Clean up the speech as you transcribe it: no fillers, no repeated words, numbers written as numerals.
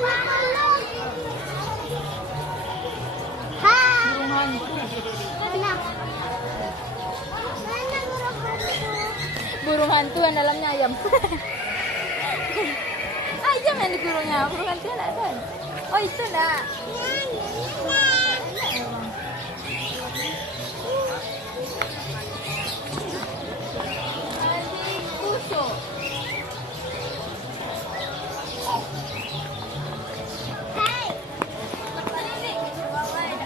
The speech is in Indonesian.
Burung hantu. Burung hantu yang dalamnya ayam. Ayam yang dikurungnya, burung hantu enggak ada. Oh itu enggak.